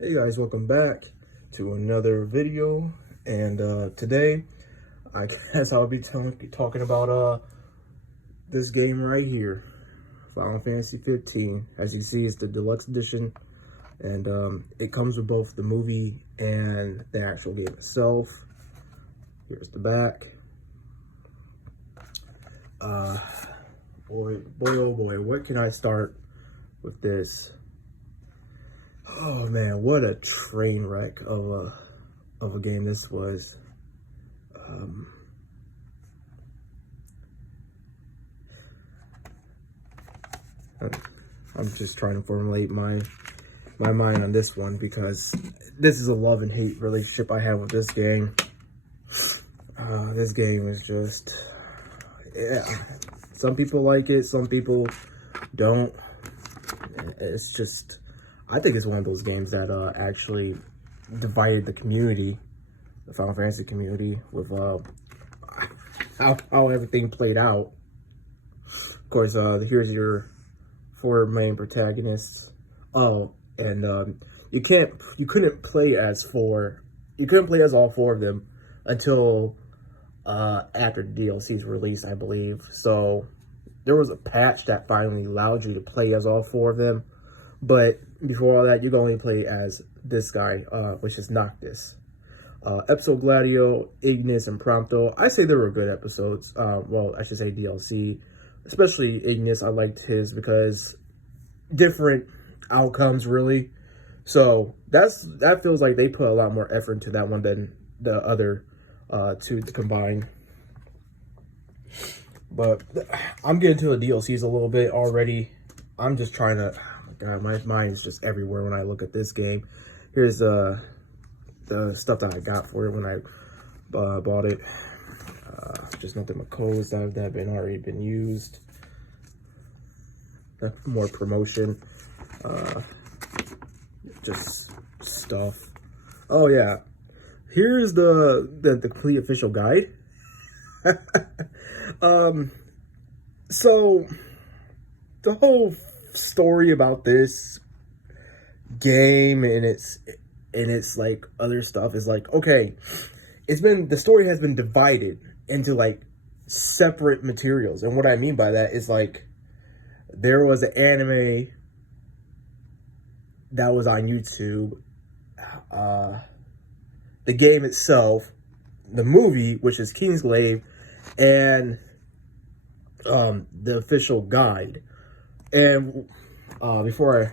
Hey guys, welcome back to another video. And today, I guess I'll be talking about this game right here, Final Fantasy 15. As you see, it's the deluxe edition, and it comes with both the movie and the actual game itself. Here's the back. Boy, oh boy, what can I start with this? Oh man, what a train wreck of a game this was. I'm just trying to formulate my mind on this one because this is a love and hate relationship I have with this game. This game is just, yeah. Some people like it, some people don't. It's just, I think it's one of those games that actually divided the community, the Final Fantasy community, with how everything played out. Of course, here's your four main protagonists. Oh, and you couldn't play as all four of them until after the DLC's release, I believe. So there was a patch that finally allowed you to play as all four of them. But before all that, you can only play as this guy, which is Noctis. Episode Gladio, Ignis, and Prompto. I say they were good episodes. Well, I should say DLC. Especially Ignis, I liked his because different outcomes, really. So that feels like they put a lot more effort into that one than the other two combined. But I'm getting to the DLCs a little bit already. I'm just trying to... God, my mind is just everywhere when I look at this game. Here's the stuff that I got for it when I bought it. Just nothing but codes that have already been used. More promotion. Just stuff. Oh yeah, here's the complete official guide. So the whole story about this game and its like other stuff is like, okay, the story has been divided into like separate materials. And what I mean by that is like there was an anime that was on YouTube, the game itself, the movie, which is Kingsglaive, and the official guide. And before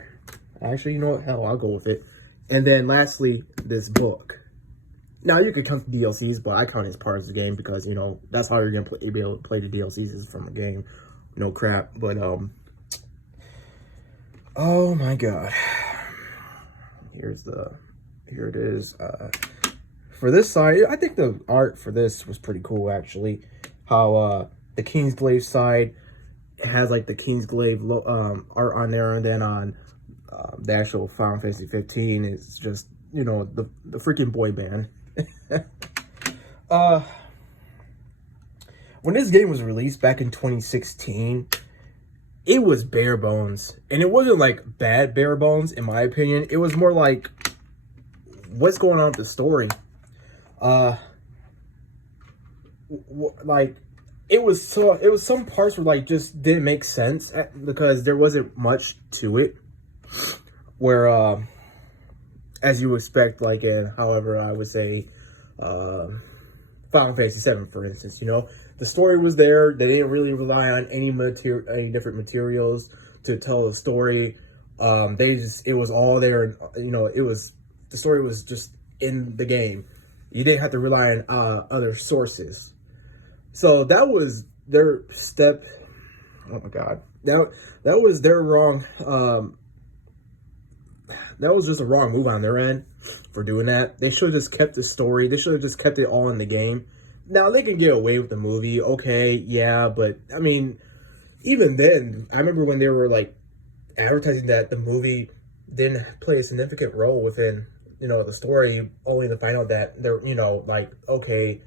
I actually, you know what, hell, I'll go with it. And then lastly, this book. Now you could count the DLCs, but I count it as part of the game because, you know, that's how you're gonna be able to play the DLCs is from the game. No crap. But oh my god. Here it is. For this side, I think the art for this was pretty cool actually. How the Kingsglaive side has like the Kingsglaive art on there, and then on the actual Final Fantasy 15 is just, you know, the freaking boy band. When this game was released back in 2016, it was bare bones, and it wasn't like bad bare bones in my opinion. It was more like, what's going on with the story? Like it was some parts where like just didn't make sense because there wasn't much to it. Where as you expect, like in, however, I would say Final Fantasy 7, for instance, you know, the story was there. They didn't really rely on any different materials to tell the story. It was all there, and you know, the story was just in the game. You didn't have to rely on other sources. So that was their step. Oh my god, that was their wrong. That was just a wrong move on their end for doing that. They should have just kept the story. They should have just kept it all in the game. Now they can get away with the movie, okay, yeah, but I mean, even then, I remember when they were like advertising that the movie didn't play a significant role within, you know, the story, only to find out that they're, you know, like, okay,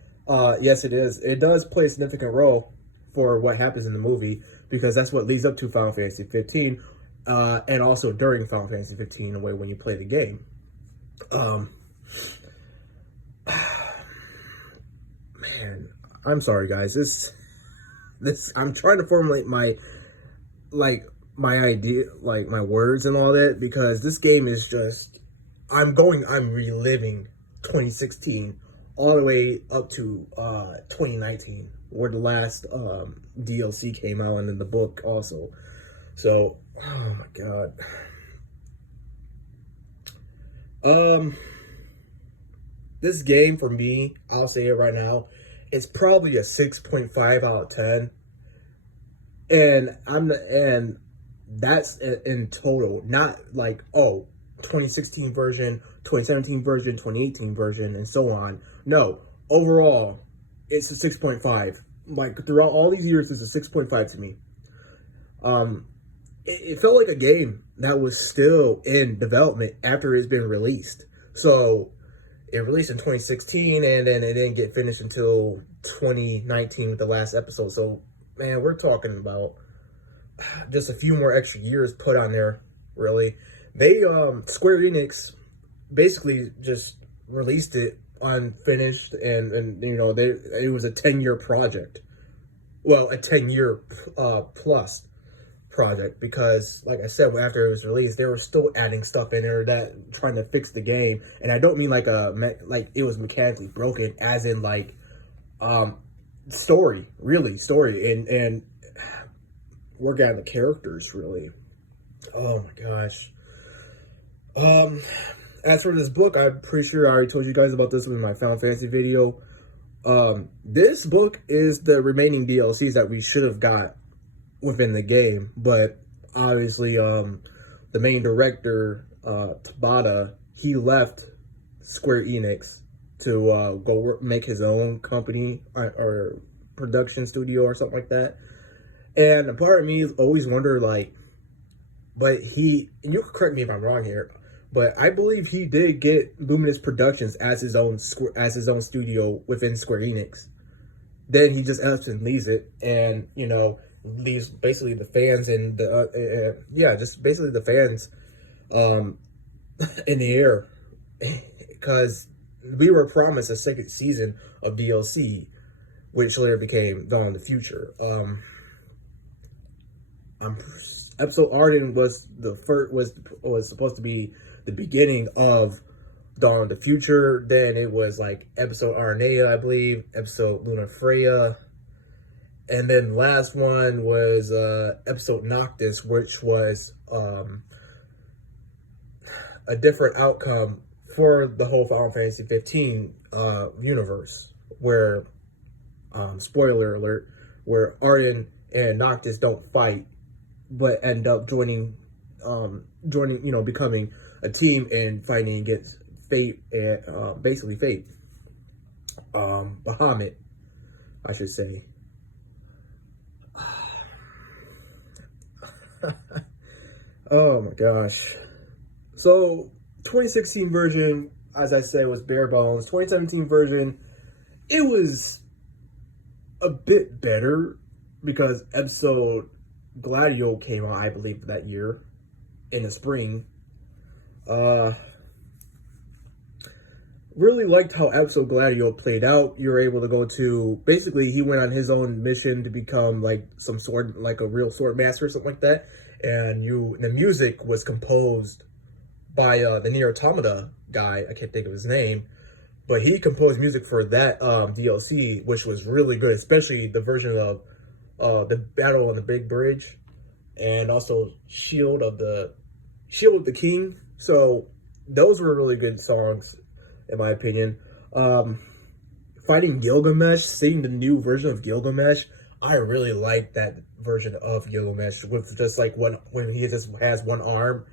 yes, it is. It does play a significant role for what happens in the movie because that's what leads up to Final Fantasy 15, and also during Final Fantasy 15 in a way when you play the game. Um, man, I'm sorry, guys. This I'm trying to formulate like my idea, like my words and all that, because this game is just I'm reliving 2016 all the way up to 2019, where the last DLC came out, and then the book also. So, oh my god. This game for me, I'll say it right now, it's probably a 6.5 out of 10. And that's in total, not like, oh, 2016 version, 2017 version, 2018 version, and so on. No, overall, it's a 6.5. Like, throughout all these years, it's a 6.5 to me. It felt like a game that was still in development after it's been released. So it released in 2016, and then it didn't get finished until 2019 with the last episode. So, man, we're talking about just a few more extra years put on there, really. They, Square Enix basically just released it unfinished, and you know, it was a 10-year project. Well, a 10-year plus project, because like I said, after it was released, they were still adding stuff in there, that trying to fix the game. And I don't mean like it was mechanically broken, as in like story, really story, and work out the characters, really. Oh my gosh. As for this book, I'm pretty sure I already told you guys about this in my Final Fantasy video. This book is the remaining DLCs that we should have got within the game, but obviously, the main director, Tabata, he left Square Enix to go make his own company, or production studio or something like that. And a part of me has always wondered, like, but and you can correct me if I'm wrong here, but I believe he did get Luminous Productions as his own studio within Square Enix. Then he just ups and leaves it, and you know, leaves basically the fans and just basically the fans in the air, because we were promised a second season of DLC, which later became Dawn of the Future. Episode Arden was the first, was supposed to be the beginning of Dawn of the Future. Then it was like episode Arnea, I believe, episode Lunafreya, and then last one was episode Noctis, which was a different outcome for the whole Final Fantasy 15 universe, where spoiler alert, where Arden and Noctis don't fight, but end up joining, you know, becoming a team and fighting against Fate, and basically Fate, Bahamut, I should say. Oh my gosh. So 2016 version, as I said, was bare bones. 2017 version, it was a bit better, because episode Gladio came out, I believe, that year in the spring. Really liked how episode Gladio played out. You were able to go to, basically, he went on his own mission to become like some sword, like a real sword master or something like that. And the music was composed by the Nier Automata guy. I can't think of his name, but he composed music for that DLC, which was really good, especially the version of the Battle on the Big Bridge, and also Shield of the King. So those were really good songs, in my opinion. Fighting Gilgamesh, seeing the new version of Gilgamesh, I really like that version of Gilgamesh, with just like when he just has one arm,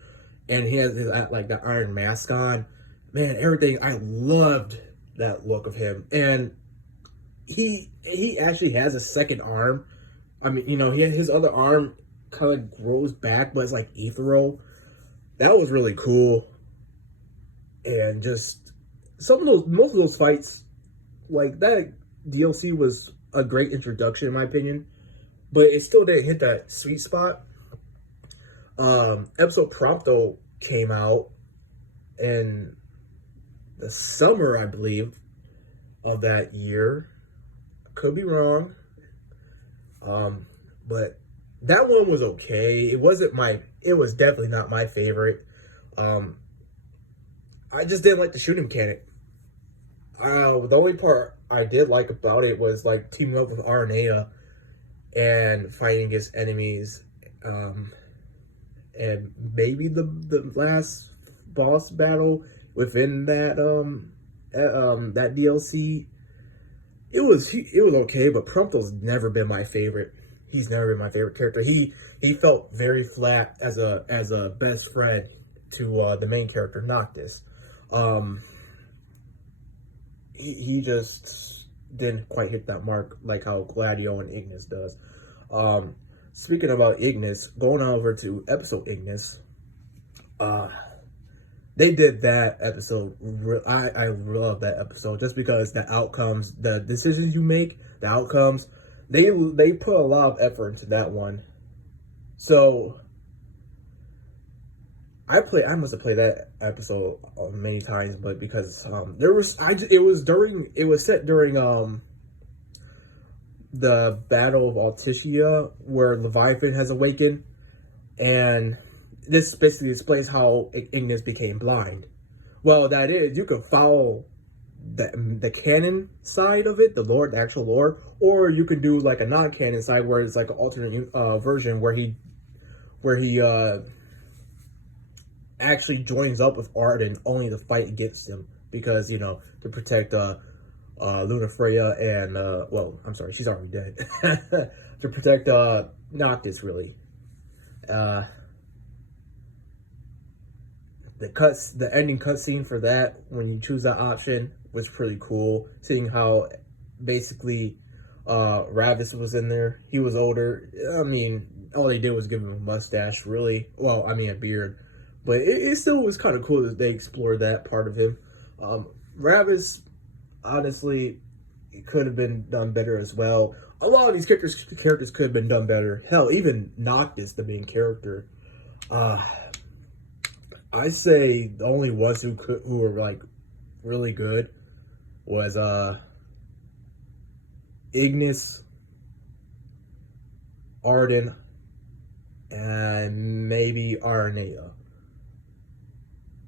and he has his, like, the iron mask on. Man, everything, I loved that look of him. And he actually has a second arm. I mean, you know, his other arm kind of grows back, but it's like ethereal. That was really cool. And just most of those fights, like, that DLC was a great introduction, in my opinion, but it still didn't hit that sweet spot. Episode Prompto came out, and the summer, I believe, of that year. Could be wrong. But that one was okay. It was definitely not my favorite. I just didn't like the shooting mechanic. The only part I did like about it was like teaming up with Arnea and fighting against enemies. And maybe the last boss battle within that DLC. It was okay, but Prompto's never been my favorite. He's never been my favorite character. He felt very flat as a best friend to the main character Noctis. He just didn't quite hit that mark like how Gladio and Ignis does. Speaking about Ignis, going over to episode Ignis, they did that episode. I love that episode just because the outcomes, the decisions you make, the outcomes, they put a lot of effort into that one. So I must have played that episode many times, but because it was set during the Battle of Altitia, where Leviathan has awakened, and this basically explains how Ignis became blind. Well, that is, you could follow the canon side of it, the actual lore, or you could do like a non-canon side where it's like an alternate version where he actually joins up with Arden only to fight against him because, to protect Lunafreya and well, I'm sorry, she's already dead. To protect Noctis, really. The ending cutscene for that, when you choose that option, was pretty cool. Seeing how basically Ravis was in there. He was older. I mean, all they did was give him a mustache, really. Well, I mean a beard. But it still was kind of cool that they explored that part of him. Ravis, honestly, it could have been done better as well. A lot of these characters could have been done better. Hell, even Noctis, the main character. I say the only ones who were like really good was Ignis, Arden, and maybe Arnea.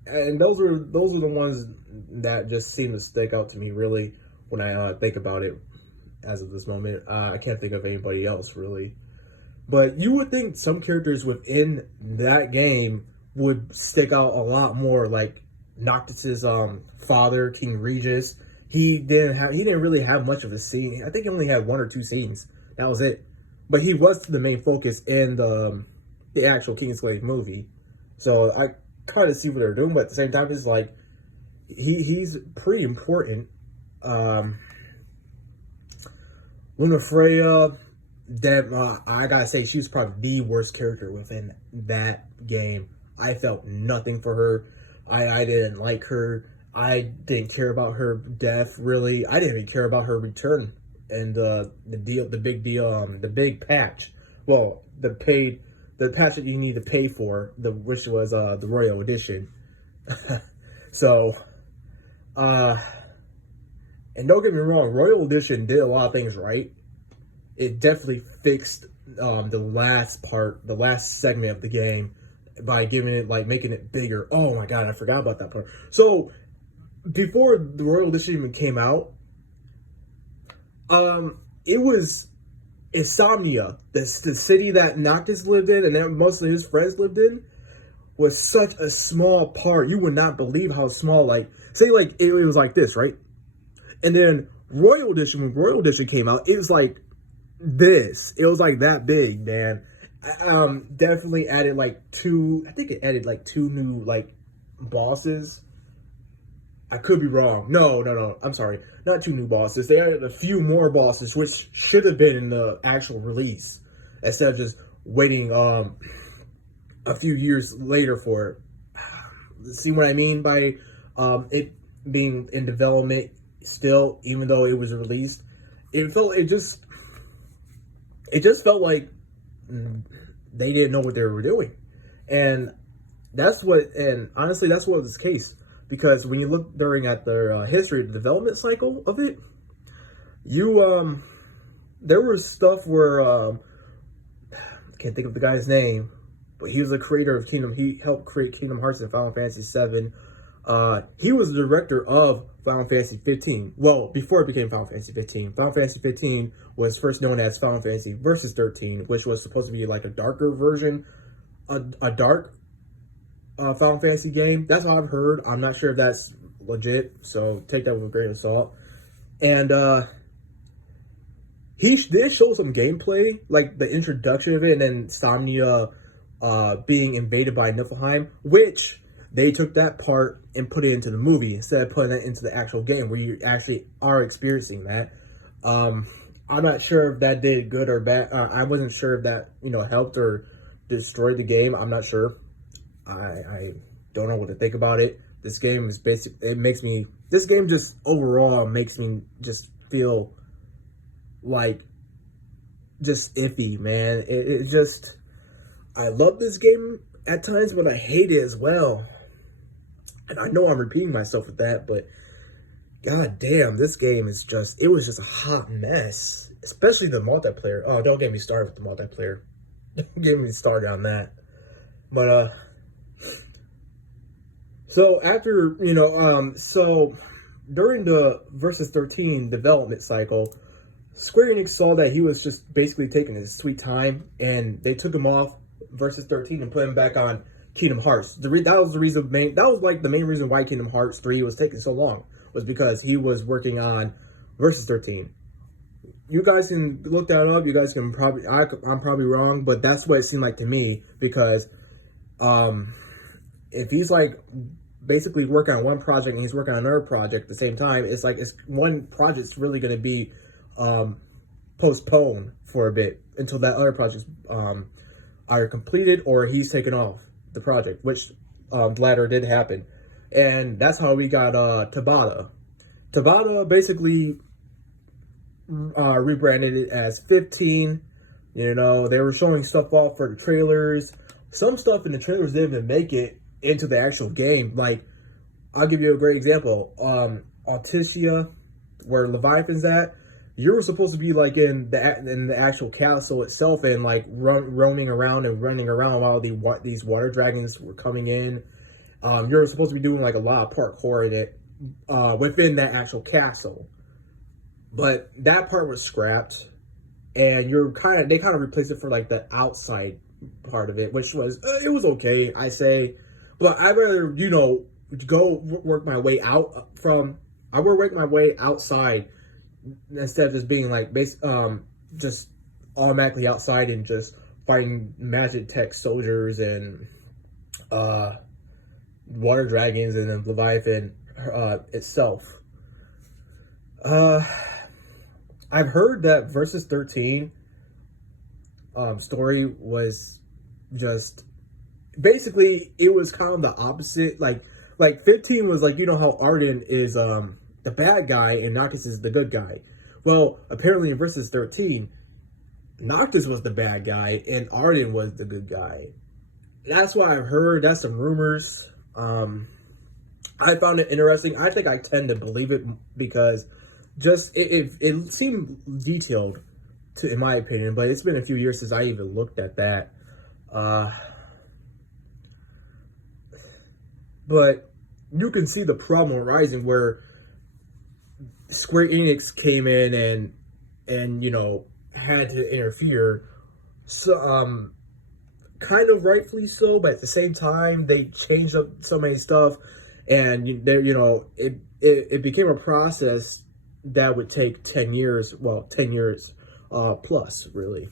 And those are the ones that just seem to stick out to me really when I think about it as of this moment. I can't think of anybody else really. But you would think some characters within that game would stick out a lot more, like Noctis's father, King Regis. He didn't really have much of a scene. I think he only had 1 or 2 scenes. That was it. But he was the main focus in the actual Kingsglaive movie. So I kind of see what they're doing, but at the same time, it's like he's pretty important. Lunafreya, I gotta say, she was probably the worst character within that game. I felt nothing for her. I didn't like her. I didn't care about her death, really. I didn't even care about her return and the big patch. Well, the patch that you need to pay for, which was the Royal Edition. So, and don't get me wrong, Royal Edition did a lot of things right. It definitely fixed the last segment of the game by making it bigger. Oh my god, I forgot about that part. So, before the Royal Edition even came out, it was Insomnia, the city that Noctis lived in and that most of his friends lived in, was such a small part. You would not believe how small, it was like this, right? And then Royal Edition, when Royal Edition came out, it was like this. It was like that big, man. Definitely added I think it added 2 new bosses. I could be wrong. No. I'm sorry. Not 2 new bosses. They added a few more bosses, which should have been in the actual release, instead of just waiting a few years later for it. See what I mean by it being in development still, even though it was released? It just felt like they didn't know what they were doing. And honestly, that's what was the case. because when you look during at the history, the development cycle of it, you there was stuff where I can't think of the guy's name, but he was the creator of Kingdom. He helped create Kingdom Hearts and Final Fantasy VII. He was the director of Final Fantasy 15. Well, before it became Final Fantasy 15. Final Fantasy 15 was first known as Final Fantasy Versus 13, which was supposed to be like a darker version, a dark Final Fantasy game. That's what I've heard. I'm not sure if that's legit, so take that with a grain of salt. And he did show some gameplay, like the introduction of it, and then Stamnia being invaded by Niflheim, which they took that part and put it into the movie instead of putting it into the actual game where you actually are experiencing that. I'm not sure if that did good or bad. I wasn't sure if that, helped or destroyed the game. I'm not sure. I don't know what to think about it. This game is this game just overall makes me just feel like just iffy, man. It just, I love this game at times, but I hate it as well. And I know I'm repeating myself with that, but god damn, this game is just, it was just a hot mess. Especially the multiplayer. Oh, don't get me started with the multiplayer. Don't get me started on that. But, so after, so during the Versus 13 development cycle, Square Enix saw that he was just basically taking his sweet time, and they took him off Versus 13 and put him back on Kingdom Hearts. That was the main reason why Kingdom Hearts 3 was taking so long, was because he was working on Versus 13. You guys can look that up. You guys can probably, I'm probably wrong, but that's what it seemed like to me, because if he's like basically working on one project and he's working on another project at the same time, it's like one project's really going to be postponed for a bit until that other project's either completed or he's taken off the project, which the latter did happen. And that's how we got Tabata. Tabata basically rebranded it as 15. They were showing stuff off for the trailers. Some stuff in the trailers didn't even make it into the actual game. Like, I'll give you a great example. Alticia, where Leviathan's at, you were supposed to be like in the actual castle itself and like roaming around and running around while these water dragons were coming in. You're supposed to be doing like a lot of parkour in it within that actual castle, but that part was scrapped, and they kind of replaced it for like the outside part of it, which was it was okay, I say, but I'd rather go work my way out from. I would work my way outside instead of just being like just automatically outside and just fighting magic tech soldiers and water dragons and then Leviathan itself. I've heard that Versus 13 story was just basically, it was kind of the opposite. Like 15 was like, how Arden is the bad guy and Noctis is the good guy. Well, apparently in Versus 13, Noctis was the bad guy and Arden was the good guy. That's what I've heard. That's some rumors. I found it interesting. I think I tend to believe it because just it seemed detailed in my opinion, but it's been a few years since I even looked at that. But you can see the problem arising where Square Enix came in and had to interfere. So kind of rightfully so, but at the same time they changed up so many stuff, and it became a process that would take 10 years. Well, 10 years plus, really.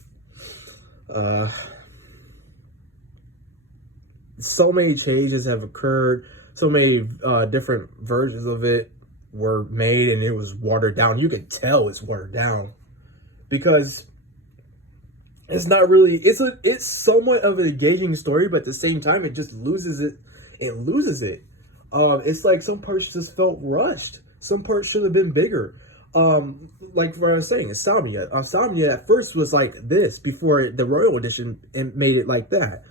So many changes have occurred. So many different versions of it were made, and it was watered down. You can tell it's watered down because it's not really. It's somewhat of an engaging story, but at the same time, it just loses it. It loses it. It's like some parts just felt rushed. Some parts should have been bigger. Like what I was saying, Insomnia at first was like this before the Royal Edition made it like that.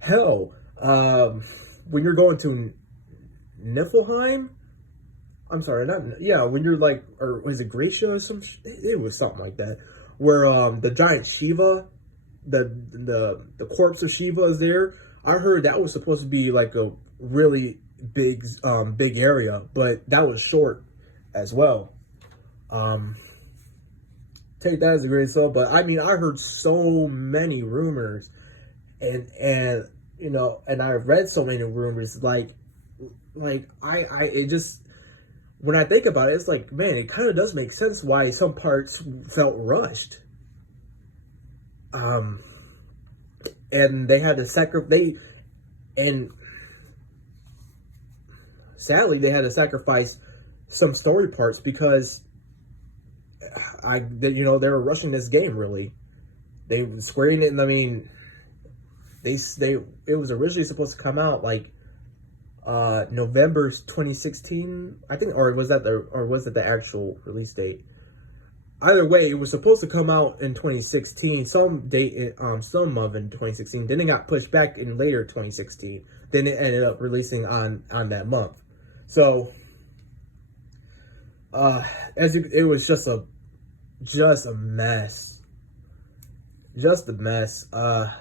Hell, when you're going to Niflheim. I'm sorry, not yeah. When you're like, or was it Gracia or some? It was something like that, where the giant Shiva, the corpse of Shiva is there. I heard that was supposed to be like a really big area, but that was short as well. Take that as a great sub, but I mean, I heard so many rumors, and and I read so many rumors, like I it just, when I think about it, it's like, man, it kind of does make sense why some parts felt rushed. And they had to and sadly, they had to sacrifice some story parts because they were rushing this game. Really, they Square Enix, and I mean, it was originally supposed to come out like November 2016, I think, or was it the actual release date? Either way, it was supposed to come out in 2016, some month in 2016. Then it got pushed back in later 2016. Then it ended up releasing on that month. So, it was just a mess. Just a mess. I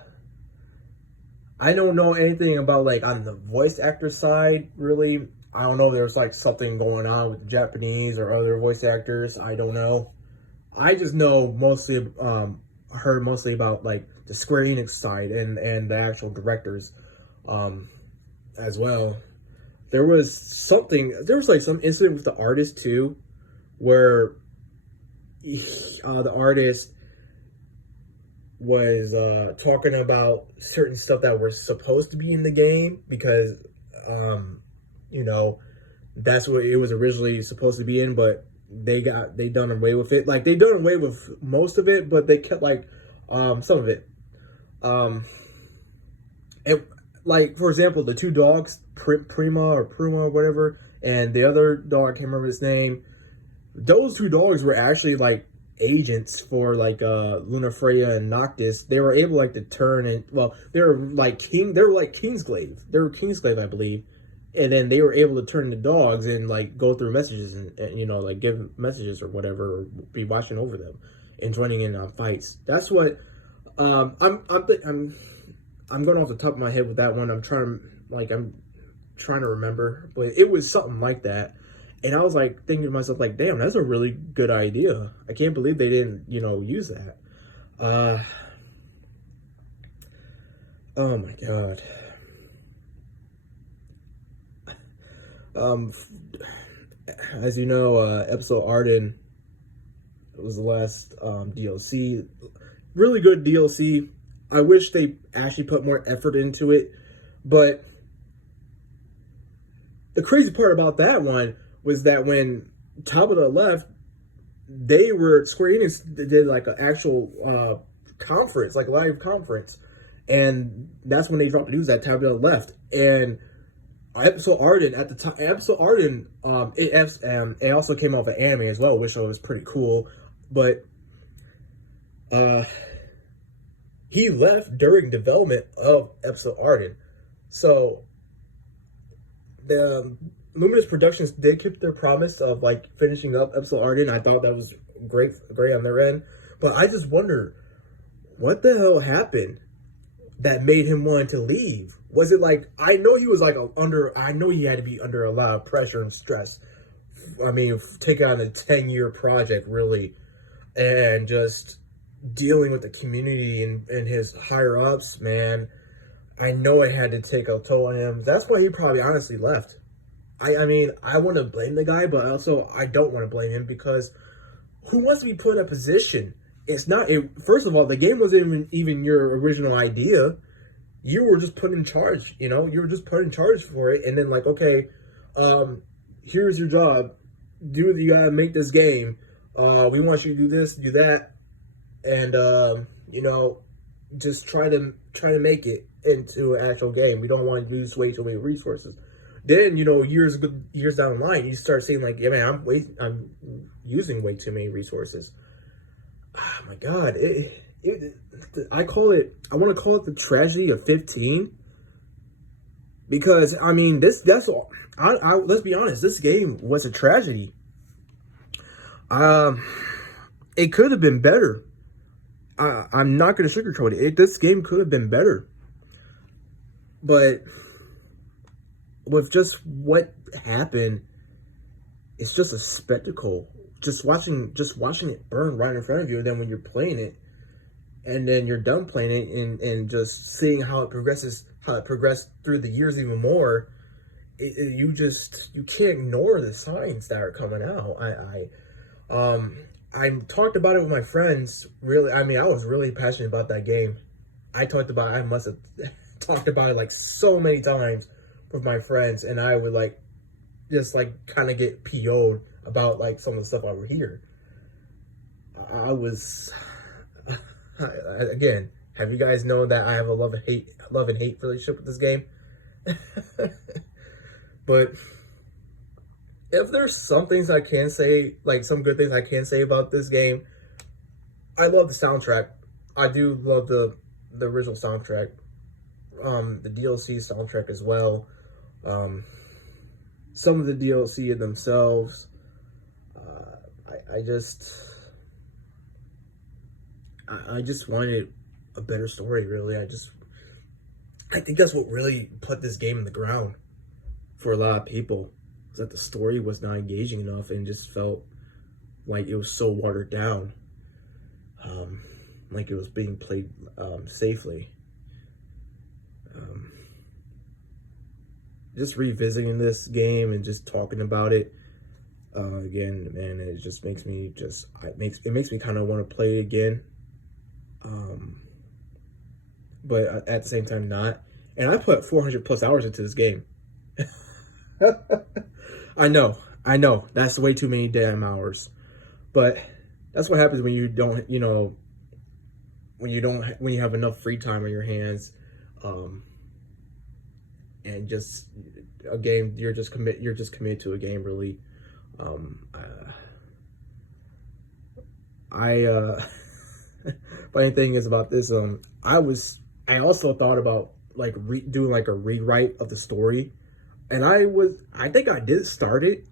don't know anything about, like, on the voice actor side, really. I don't know if there's, like, something going on with the Japanese or other voice actors. I don't know. I just know mostly, heard mostly about, like, the Square Enix side and the actual directors, as well. There was like, some incident with the artist, too, where the artist was talking about certain stuff that were supposed to be in the game because that's what it was originally supposed to be in, but they done away with it. Like, they done away with most of it, but they kept, like, some of it. Like, for example, the two dogs, Prima or whatever, and the other dog, I can't remember his name. Those two dogs were actually, like, agents for, like, Lunafreya and Noctis. They were able, like, to turn and, well, they were like Kingsglaive. They were Kingsglaive, I believe. And then they were able to turn the dogs and, like, go through messages and like, give messages or whatever, or be watching over them and joining in on fights. That's what I'm going off the top of my head with that one. I'm trying to remember, but it was something like that. And I was, like, thinking to myself, like, damn, that's a really good idea. I can't believe they didn't, use that. Oh my god. As you know, episode Arden was the last DLC. Really good DLC. I wish they actually put more effort into it, but the crazy part about that one was that when Tabata left, Square Enix did, like, an actual conference, like a live conference, and that's when they dropped the news that Tabata left. And episode Arden at the time, it also came out with an anime as well, which was pretty cool. But he left during development of episode Arden, so the Luminous Productions did keep their promise of, like, finishing up episode Arden. I thought that was great on their end, but I just wonder what the hell happened that made him want to leave. Was it like, I know he was like I know he had to be under a lot of pressure and stress. I mean, taking on a 10-year project, really, and just dealing with the community and his higher ups, man. I know it had to take a toll on him. That's why he probably honestly left. I mean, I want to blame the guy, but also I don't want to blame him, because who wants to be put in a position? It's not. First of all, the game wasn't even your original idea. You were just put in charge. You were just put in charge for it, and then, like, okay, here's your job. You gotta make this game. We want you to do this, do that, and just try to make it into an actual game. We don't want to use way too many resources. Then, years down the line, you start saying, like, yeah, man, I'm using way too many resources. Oh my god, I want to call it the tragedy of 15. Because I mean, that's all. Let's be honest. This game was a tragedy. Um, it could have been better. I'm not going to sugarcoat it. This game could have been better, but with just what happened, it's just a spectacle. Just watching it burn right in front of you. And then when you're playing it, and then you're done playing it, and just seeing how it progressed through the years even more. You can't ignore the signs that are coming out. I talked about it with my friends. Really, I mean, I was really passionate about that game. I must have talked about it like so many times with my friends, and I would like just like kind of get PO'd about like some of the stuff I would hear. I was again. Have you guys known that I have a love and hate relationship with this game? But if there's some things I can say, like some good things I can say about this game, I love the soundtrack. I do love the original soundtrack. The DLC soundtrack as well. Some of the DLC in themselves. I just wanted a better story, really. I think that's what really put this game in the ground for a lot of people, is that the story was not engaging enough and just felt like it was so watered down, like it was being played safely. Just revisiting this game and just talking about it again, man, it just makes me kind of want to play it again. But at the same time not. And I put 400 plus hours into this game. I know, that's way too many damn hours. But that's what happens when you don't, when you have enough free time on your hands, and just a game, you're just committed to a game, really. Funny thing is about this, I also thought about like doing like a rewrite of the story, and I think I did start it,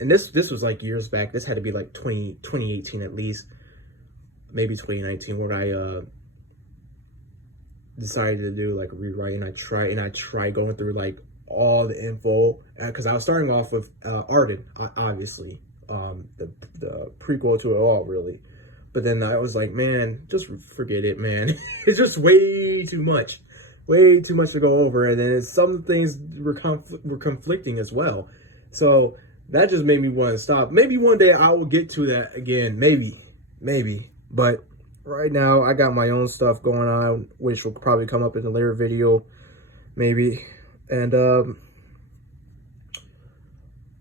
and this was like years back. This had to be like 2018 at least, maybe 2019, when I decided to do like a rewrite, and I tried going through like all the info, because I was starting off with Arden, obviously, the prequel to it all, really. But then I was like, man, just forget it, man. It's just way too much to go over. And then some things were conflicting as well. So that just made me want to stop. Maybe one day I will get to that again. Maybe. But right now I got my own stuff going on, which will probably come up in a later video, maybe. And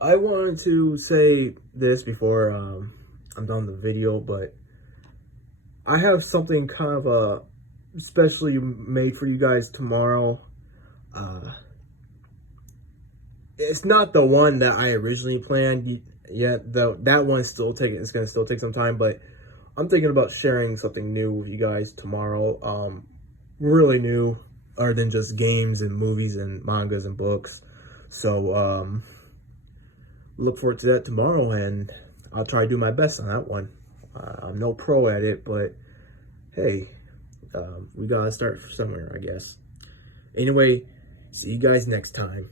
I wanted to say this before I'm done the video, but I have something kind of specially made for you guys tomorrow. It's not the one that I originally planned yet, though. That one's it's gonna still take some time, but I'm thinking about sharing something new with you guys tomorrow. Really new, other than just games and movies and mangas and books. So look forward to that tomorrow, and I'll try to do my best on that one. I'm no pro at it, but hey, we gotta start somewhere, I guess. Anyway, see you guys next time.